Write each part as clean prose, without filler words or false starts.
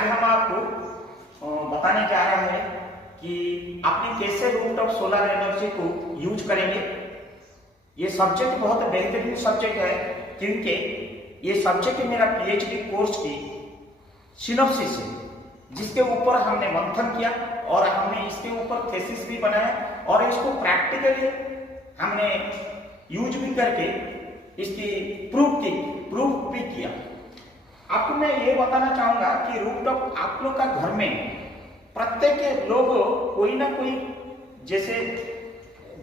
आज हम आपको बताने जा रहे हैं कि आपने कैसे रूफटॉप सोलर एनर्जी को यूज करेंगे। ये सब्जेक्ट बहुत बेहतरीन सब्जेक्ट है क्योंकि ये सब्जेक्ट मेरा पीएचडी कोर्स की सिनॉप्सिस है, जिसके ऊपर हमने मंथन किया और हमने इसके ऊपर थीसिस भी बनाया और इसको प्रैक्टिकली हमने यूज भी करके इसकी प्रूफ भी किया। आपको मैं ये बताना चाहूंगा कि रूफटॉप आप लोग का घर में प्रत्येक लोग कोई ना कोई जैसे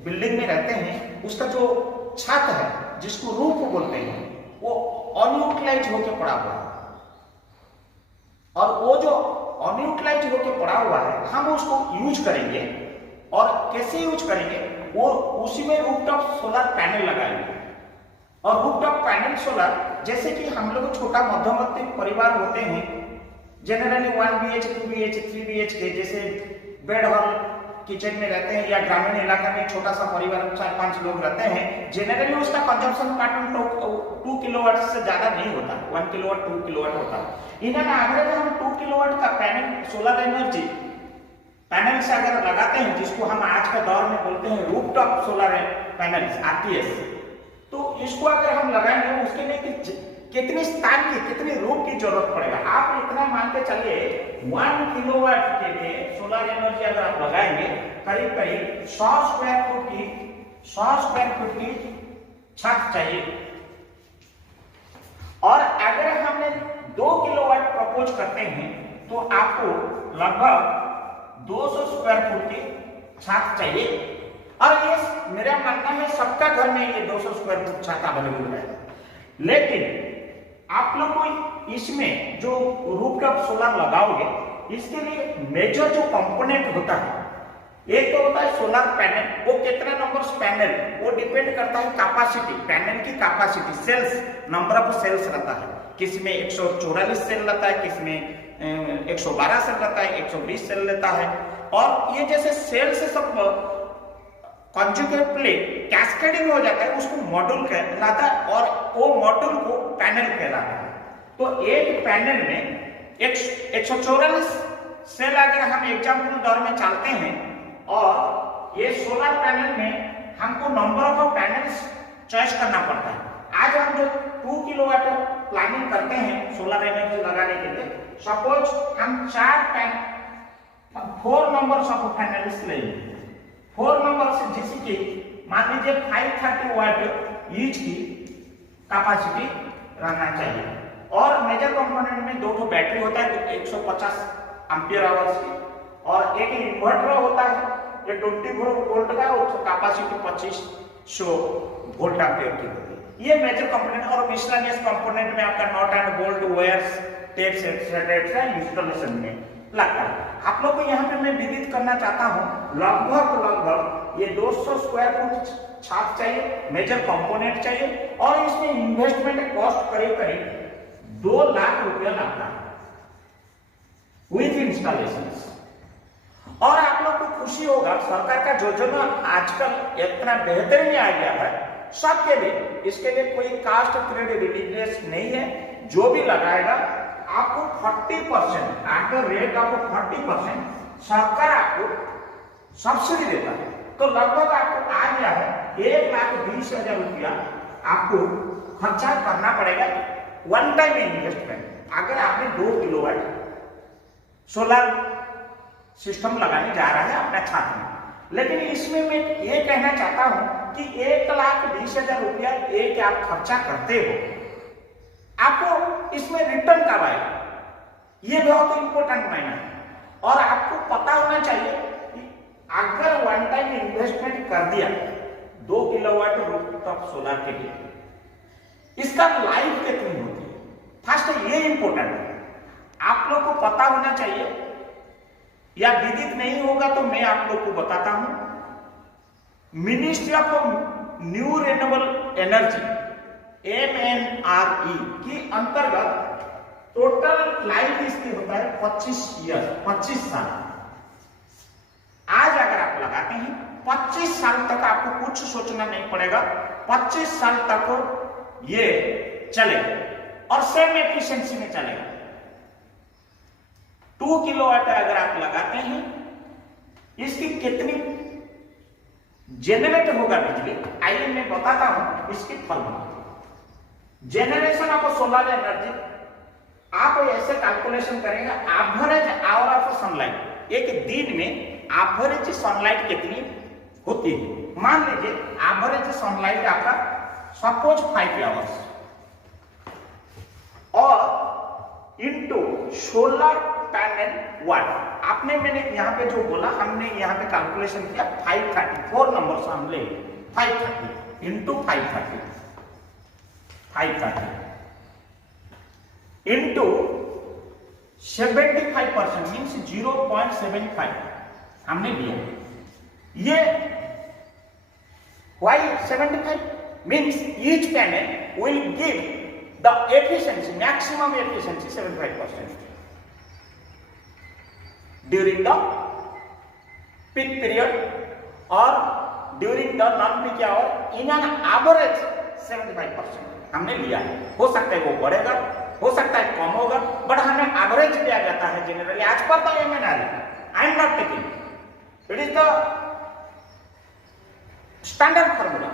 बिल्डिंग में रहते हैं, उसका जो छत है जिसको रूफ बोलते हैं वो अनयूटिलाइज होकर पड़ा हुआ है, और वो जो अनयूटिलाइज होकर पड़ा हुआ है हम उसको यूज करेंगे। और कैसे यूज करेंगे, वो उसी में रूफटॉप सोलर पैनल लगाएंगे। और रूफटॉप पैनल सोलर जैसे कि हम लोग छोटा मध्यवर्ती परिवार होते हैं, जनरली 1 BH 2 BH 3 BHK जैसे बेड हॉल किचन में रहते हैं, या ग्रामीण इलाका में छोटा सा परिवार 4-5 लोग रहते हैं, जनरली उसका कंजम्पशन पैटर्न 2 किलोवाट से ज्यादा नहीं होता, 1 किलोवाट 2 किलोवाट होता है। इन्हें एवरेज हम 2 किलोवाट का पैनल सोलर एनर्जी पैनल से अगर लगाते हैं, जिसको हम आज के दौर में बोलते हैं रूफटॉप सोलर पैनल RTS, तो इसको अगर हम लगाएंगे उसके लिए कितनी स्थान की कितनी रूफ की जरूरत पड़ेगा। आप इतना मान के चलिए 1 किलोवाट के लिए सोलर एनर्जी अगर आप लगाएंगे करीब करीब 100 स्क्वायर फुट की छत चाहिए। और अगर हमने 2 किलोवाट प्रपोज करते हैं तो आपको लगभग 200 स्क्वायर फुट की छत चाहिए। और ये मेरा मानना है सबका घर में ये 200 स्क्वायर फुट छत अवेलेबल है। लेकिन आप लोग को इसमें जो रूफटॉप सोलर लगाओगे, इसके लिए मेजर जो कंपोनेंट होता है, एक तो होता है सोलर पैनल। वो कितना नंबर पैनल, वो डिपेंड करता है कैपेसिटी, पैनल की capacity, cells, number of cells रहता है। किसमें 144 सेल रहता है, किसमें 112 सेल रहता है, 120 सेल रहता है। और ये जैसे सेल से सब कंजुगेटली कैस्केडिंग हो जाता है, उसको मॉड्यूल कहलाता है, और वो मॉड्यूल को पैनल कहलाता है। तो एक पैनल में 144 सेल अगर हम एग्जाम्पल दौर में चलते हैं, और ये सोलर पैनल में हमको नंबर ऑफ पैनल्स चॉइस करना पड़ता है। आज हम जो 2 किलोवाट प्लानिंग करते हैं सोलर एनर्जी लगाने के लिए, सपोज हम 4 नंबर्स ऑफ पैनल्स लेंगे, 4 नंबर से, जिसकी की मान लीजिए 530 वाट ईच की कैपेसिटी रहना चाहिए। और मेजर कंपोनेंट में 2 बैटरी होता है 150 एम्पियर आवर्स की, और एक इन्वर्टर होता है ये 20 वोल्ट का, उसकी कैपेसिटी 2500 वोल्ट एम्पियर की होती है। ये मेजर कंपोनेंट। और मिसलेनियस कंपोनेंट में आपका not and bolt, wires, tapes etcetera installation में लगता है। आप लोग को यहाँ पे मैं विदित करना चाहता हूँ, लगभग ये 200 स्क्वायर फुट छत चाहिए, मेजर कंपोनेंट चाहिए, और इसमें इन्वेस्टमेंट कॉस्ट करीब 2 लाख रुपया लगता है विथ इंस्टॉलेशन। और आप लोग को खुशी होगा, सरकार का योजना आजकल इतना बेहतरीन आ गया है सबके लिए, इसके लिए कोई कास्ट क्रेडिट नहीं है। जो भी लगाएगा आपको 40% आफ्टर रेट, आपको 40% सरकार आपको सब्सिडी देता है। तो लगभग आपको आ गया है 1,20,000 रुपया आपको खर्चा करना पड़ेगा, वन टाइम इन्वेस्टमेंट, अगर आपने 2 किलोवाट सोलर सिस्टम लगाने जा रहा है अपना छत में। लेकिन इसमें मैं ये कहना चाहता हूं कि 1,20,000 रुपया एक आप खर्चा करते हो, आपको इसमें रिटर्न कब आएगा, ये बहुत इंपॉर्टेंट मायना है। और आपको पता होना चाहिए कि अगर वन टाइम इन्वेस्टमेंट कर दिया 2 किलोवाट रूफटॉप सोलर के लिए, इसका लाइफ कितनी होती है, फर्स्ट ये इंपॉर्टेंट है, आप लोग को पता होना चाहिए। या विदित नहीं होगा तो मैं आप लोग को बताता हूं, ministry of new renewable energy MNRE के अंतर्गत टोटल लाइफ इसकी होता है 25 साल। आज अगर आप लगाते हैं 25 साल तक आपको कुछ सोचना नहीं पड़ेगा, 25 साल तक ये चलेगा और सेम एफिशिएंसी में चलेगा। 2 किलोवाट अगर आप लगाते हैं, इसकी कितनी जेनरेट होगा बिजली, आइए मैं बताता हूं इसकी formula. Generation of solar energy आप ऐसे कैलकुलेशन करेंगे, एवरेज आवर ऑफ सनलाइट, एक दिन में एवरेज सनलाइट कितनी होती है। मान लीजिए एवरेज सनलाइट आपका सपोज 5 आवर्स और इनटू सोलर पैनल वाट, आपने मैंने यहाँ पे जो बोला, हमने यहाँ पे कैलकुलेशन किया 534 नंबर से हम ले 530 इंटू 530 इंटू 75% मीन्स 0.75 हमने लिया। ये why 75 means each panel will give the efficiency, maximum efficiency 75% during the peak period or during the non-peak hour in an average 75% हमने लिया है। हो सकता है वो बढ़ेगा, हो सकता है कम होगा, बट हमें एवरेज दिया जाता है जनरली आज पर the MNRE। I am not taking, it is the standard formula,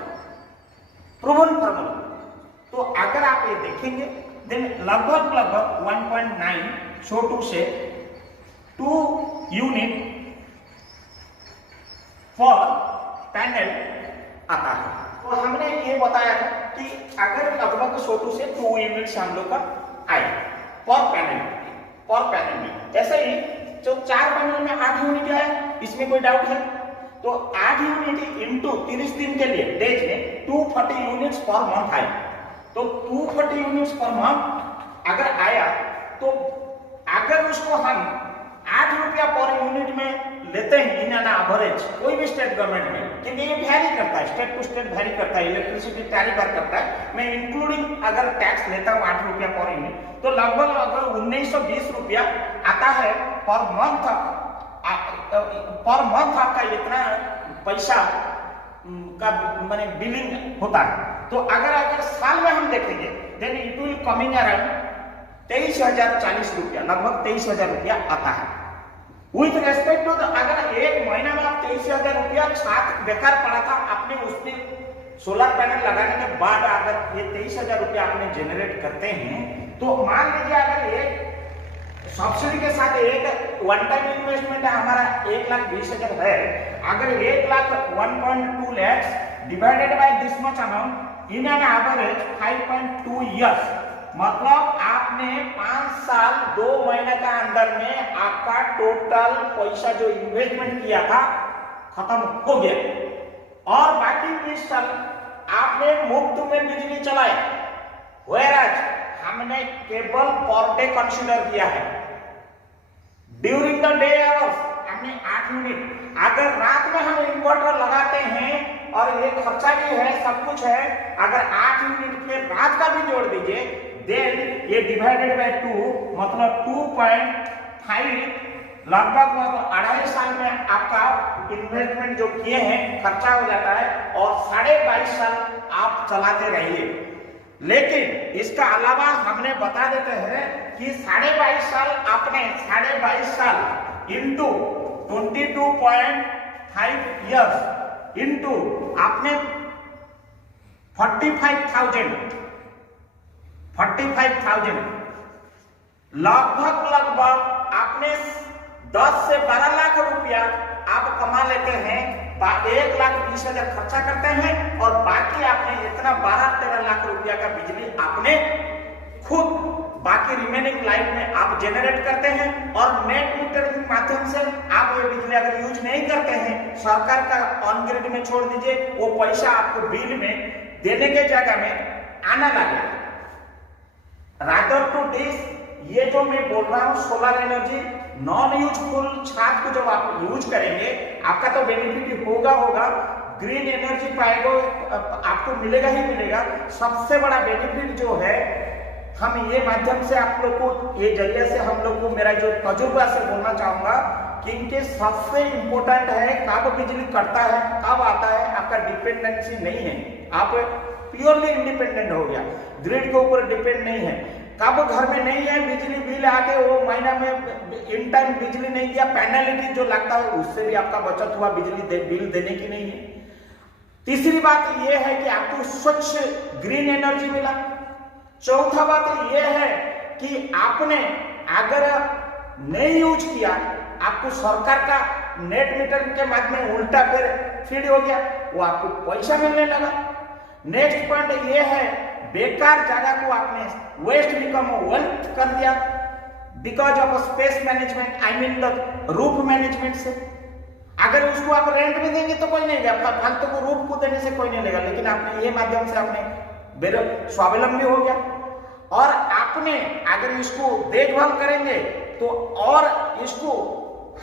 proven formula. तो अगर आप ये देखेंगे देन लगभग 1.9 छोटू से 2 यूनिट फॉर पैनल आता है। तो हमने ये बताया था कि अगर लगभग छोटू से 2 यूनिट्स हम लोग का आए पर पैनल में, ऐसे ही जो 4 पैनल में 8 यूनिट है, इसमें कोई डाउट है? तो 8 यूनिट इंटू 30 दिन के लिए डेज में 240 यूनिट्स पर मंथ आए। तो 240 यूनिट्स पर मंथ अगर आया तो अगर उसको हम 8 रुपया पर यूनिट में लेते हैं इन एन एवरेज, कोई भी स्टेट गवर्नमेंट में, क्योंकि ये वेरी करता है, स्टेट टू स्टेट वेरी करता है, इलेक्ट्रिसिटी टैरिफ करता है। मैं इंक्लूडिंग अगर टैक्स लेता हूँ 8 रुपया पर यूनिट, तो लगभग 1920 रुपया आता है पर मंथ। आपका इतना पैसा का माने बिलिंग होता है। तो अगर साल में हम देखेंगे then it will coming around 23,040 रुपया, लगभग 23,000 रुपया आता है। विथ रेस्पेक्ट टू अगर एक महीना में आप 23,000 रुपया छात्र बेकार पड़ा था, आपने उसमें सोलर पैनल लगाने के बाद अगर ये 23,000 रुपया आपने जनरेट करते हैं, तो मान लीजिए अगर एक सब्सिडी के साथ एक वन टाइम इन्वेस्टमेंट हमारा 1,20,000 है, अगर 1,02 lakh divided by this much amount in an average 5.2 years, मतलब आपने 5 साल 2 महीने का अंदर में आपका टोटल पैसा जो इन्वेस्टमेंट किया था खत्म हो गया और बाकी 20 साल आपने मुफ्त में बिजली चलाया। व्हेयरएज हमने केवल पर डे कंसीडर किया है, ड्यूरिंग द डे आवर्स हमने 8 यूनिट। अगर रात में हम इन्वर्टर लगाते हैं और ये खर्चा भी है, सब कुछ है, अगर 8 यूनिट के रात का भी जोड़ दीजिए देन ये डिवाइडेड बाय 2 मतलब 2.5, लगभग 2.5 साल में आपका इन्वेस्टमेंट जो किए हैं खर्चा हो जाता है और 22.5 साल आप चलाते रहिए। लेकिन इसका अलावा हमने बता देते हैं कि 22.5 साल आपने 22.5 साल इंटू 22.5 इयर्स इंटू आपने 45,000 लगभग आपने 10 से 12 लाख रुपया आप कमा लेते हैं, 1,20,000 खर्चा करते हैं और बाकी आपने इतना 12-13 लाख रुपया का बिजली आपने खुद बाकी रिमेनिंग लाइफ में आप जनरेट करते हैं और नेट मीटर के माध्यम से आप ये बिजली अगर यूज नहीं करते हैं, सरकार का ऑन ग्रिड में छोड़ दीजिए, वो पैसा आपको बिल में देने के जगह में आना लगे। रादर टू दिस, ये जो मैं बोल रहा हूँ सोलर एनर्जी नॉन यूजफुल छात को जब आप यूज करेंगे आपका तो बेनिफिट होगा, ग्रीन एनर्जी पाएगा आपको मिलेगा ही मिलेगा। सबसे बड़ा बेनिफिट जो है हम ये माध्यम से आप लोग को ये जरिए से हम लोग को मेरा जो तजुर्बा से बोलना चाहूंगा कि इनके सबसे इंपॉर्टेंट है कब बिजली कटता है कब आता है, आपका डिपेंडेंसी नहीं है, आप प्योरली इंडिपेंडेंट हो गया, ग्रिड के ऊपर डिपेंड नहीं है। कब घर में नहीं है बिजली बिल आके वो महीना में इन टाइम बिजली नहीं दिया, पेनल्टी जो लगता है उससे भी आपका बचत हुआ, बिल देने की नहीं है। तीसरी बात ये है कि आपको स्वच्छ ग्रीन एनर्जी मिला। चौथा बात ये है कि आपने अगर नहीं यूज किया, आपको सरकार का नेट मीटर के माध्यम उल्टा फिर फीड हो गया, वो आपको पैसा मिलने लगा। नेक्स्ट पॉइंट ये है, बेकार जगह को आपने वेस्ट बिकम वेल्थ कर दिया because of space management, I mean the roof management से। अगर उसको आप रेंट में देंगे तो कोई नहीं लेगा, फालतू को रूफ को देने से कोई नहीं लेगा, लेकिन आपने ये माध्यम से आपने स्वावलंबी हो गया। और आपने अगर इसको देखभाल करेंगे तो और इसको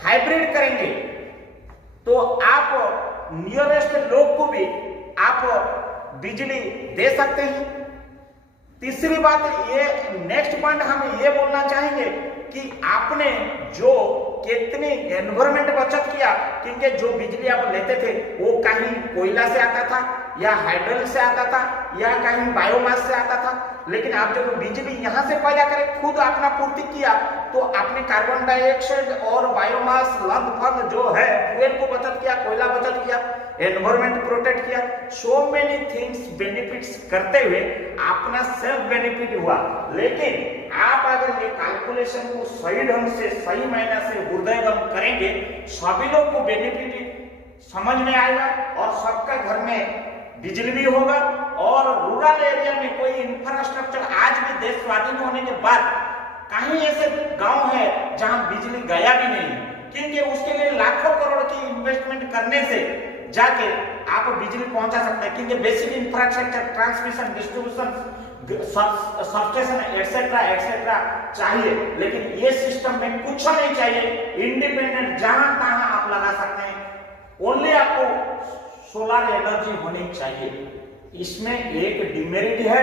हाइब्रिड करेंगे तो आप नियरेस्ट लोग को भी आप बिजली दे सकते हैं। तीसरी बात ये, नेक्स्ट पॉइंट हम ये बोलना चाहेंगे कि आपने जो कितनी एनवायरमेंट बचत किया, क्योंकि जो बिजली आप लेते थे वो कहीं कोयला से आता था या हाइड्रोजन से आता था या कहीं बायोमास से आता था, लेकिन आप जब बिजली यहाँ से पैदा करें, खुद अपना पूर्ति किया, तो आपने कार्बन डाइऑक्साइड और बायोमास लगभग जो है फ्यूल को बचत किया, कोयला बचत किया, एनवायरमेंट प्रोटेक्ट किया, सो मेनी थिंग्स बेनिफिट्स करते हुए अपना सेल्फ बेनिफिट हुआ। लेकिन आप अगर ये कैलकुलेशन को सही ढंग से, सही मायने से हृदयंगम करेंगे, सभी लोग को बेनिफिट समझ में आएगा और सबका घर में बिजली भी होगा। और रूरल एरिया में कोई इंफ्रास्ट्रक्चर, आज भी देश स्वाधीन होने के बाद कहीं ऐसे गांव है जहां बिजली गया भी नहीं, क्योंकि उसके लिए लाखों करोड़ की इन्वेस्टमेंट करने से जाके आप बिजली पहुंचा सकते हैं, क्योंकि basic infrastructure, transmission, distribution, substation etcetera etcetera चाहिए, लेकिन ये सिस्टम में कुछ नहीं चाहिए। इंडिपेंडेंट जहां तहां आप लगा सकते हैं, ओनली आपको सोलर एनर्जी होनी चाहिए। इसमें एक डिमेरिट है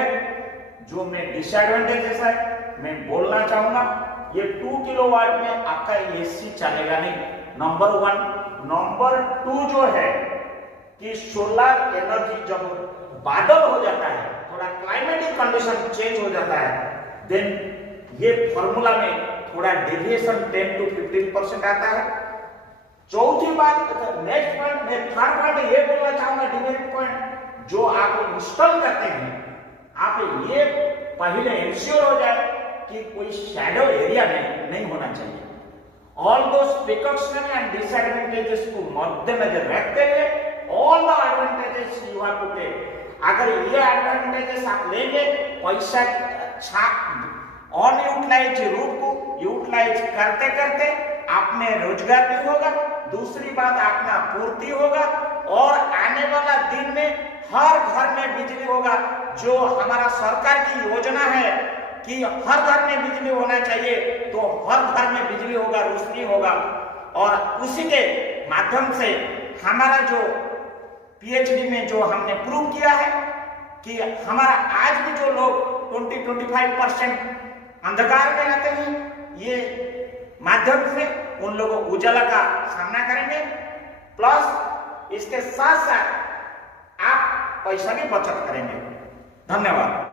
जो मैं डिसएडवांटेजेस है मैं बोलना चाहूंगा, ये 2 किलोवाट में आपका एसी चलेगा नहीं, नंबर 1। नंबर 2 जो है कि सोलर एनर्जी जब बादल हो जाता है, थोड़ा क्लाइमेटिक कंडीशन चेंज हो जाता है, देन ये फॉर्मूला में थोड़ा डेविएशन 10 to 15% आता है। चौथी बात, नेक्स्ट पॉइंट, मैं थर्ड पॉइंट ये बोलना चाहूंगा, डिमेरिट पॉइंट, जो आप इंस्टॉल करते हैं, आप ये पहले इंश्योर हो जाए कि कोई शैडो एरिया में नहीं होना चाहिए। All those precaution and disadvantages को मद्देनजर रखते हुए all the advantages you have to take. अगर ये एडवांटेजेस आप लेंगे, पैसा ऑन यूटिलाइज रूट को यूटिलाइज करते करते आपने रोजगार भी होगा, दूसरी बात अपना पूर्ति होगा, और आने वाला दिन में हर घर में बिजली होगा। जो हमारा सरकार की योजना है कि हर घर में बिजली होना चाहिए, तो हर घर में बिजली होगा, रोशनी होगा, और उसी के माध्यम से हमारा जो पीएचडी में जो हमने प्रूव किया है कि हमारा आज भी जो लोग 20-25% अंधकार में रहते हैं, ये माध्यम से उन लोगों उजाला का सामना करेंगे, प्लस इसके साथ साथ आप पैसा की बचत करेंगे। धन्यवाद।